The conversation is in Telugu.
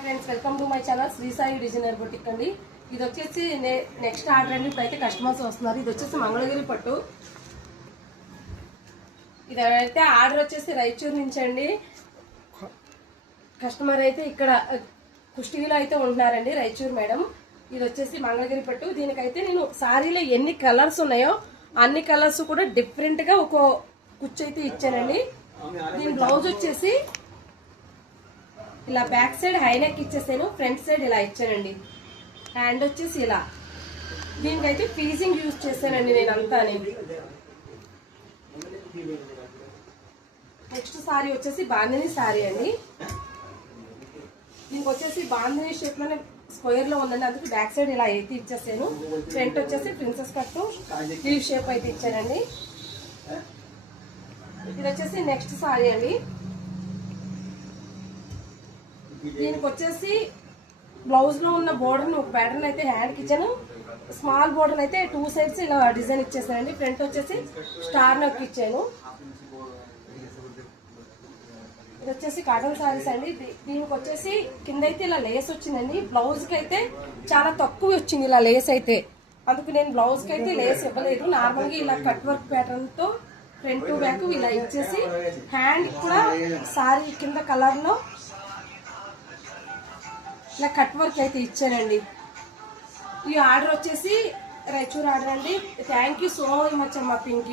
Friends welcome to my channel Sri Sai designer boutique అండి. ఇది వచ్చేసి నెక్స్ట్ ఆర్డర్ అండి. ఇప్పుడైతే కస్టమర్స్ వస్తున్నారు. ఇది వచ్చేసి మంగళగిరి పట్టు. ఇదైతే ఆర్డర్ వచ్చేసి రాయచూరు నుంచి అండి. కస్టమర్ అయితే ఇక్కడ కుష్టిలో అయితే ఉంటున్నారండి, రాయచూరు మేడం. ఇది వచ్చేసి మంగళగిరి పట్టు. దీనికైతే నేను సారీలో ఎన్ని కలర్స్ ఉన్నాయో అన్ని కలర్స్ కూడా డిఫరెంట్ గా ఒక కుచ్చు అయితే ఇచ్చానండి. దీని బ్లౌజ్ వచ్చేసి ఇలా బ్యాక్ సైడ్ హై నెక్ ఇచ్చేసాను, ఫ్రంట్ సైడ్ ఇలా ఇచ్చానండి. హ్యాండ్ వచ్చేసి ఇలా. దీనికైతే ఫీజింగ్ యూజ్ చేశానండి నేను అంతా. నెక్స్ట్ సారీ వచ్చేసి బాందిని సారీ అండి. దీనికి వచ్చేసి బాందిని షేప్ లోనే స్క్వేర్ లో ఉందండి, అందుకు బ్యాక్ సైడ్ ఇలా అయితే ఇచ్చేసాను. ఫ్రంట్ వచ్చేసి ప్రిన్సెస్ కట్ లీవ్ షేప్ అయితే ఇచ్చానండి. ఇది వచ్చేసి నెక్స్ట్ సారీ అండి. దీనికి వచ్చేసి బ్లౌజ్ లో ఉన్న బోర్డర్ ఒక ప్యాటర్న్ అయితే హ్యాండ్ కి ఇచ్చాను. స్మాల్ బోర్డర్ అయితే 2 సైడ్స్ ఇలా డిజైన్ ఇచ్చేసానండి. ఫ్రంట్ వచ్చేసి స్టార్ నెక్ ఇచ్చాను. ఇది వచ్చేసి కాటన్ సారీస్ అండి. దీనికి వచ్చేసి కింద అయితే ఇలా లేస్ వచ్చిందండి. బ్లౌజ్ కి అయితే చాలా తక్కువ వచ్చింది ఇలా లేస్ అయితే, అందుకు నేను బ్లౌజ్ కి అయితే లేస్ ఇవ్వలేదు. నార్మల్ గా ఇలా కట్ వర్క్ ప్యాటర్న్ తో ఫ్రంట్ టు బ్యాక్ ఇలా ఇచ్చేసి హ్యాండ్ కూడా సారీ కింద కలర్ లో ఇలా కట్ వర్క్ అయితే ఇచ్చానండి. ఈ ఆర్డర్ వచ్చేసి రాయచూర్ ఆర్డర్ అండి. థ్యాంక్ యూ సో మచ్ అమ్మా పింకీ.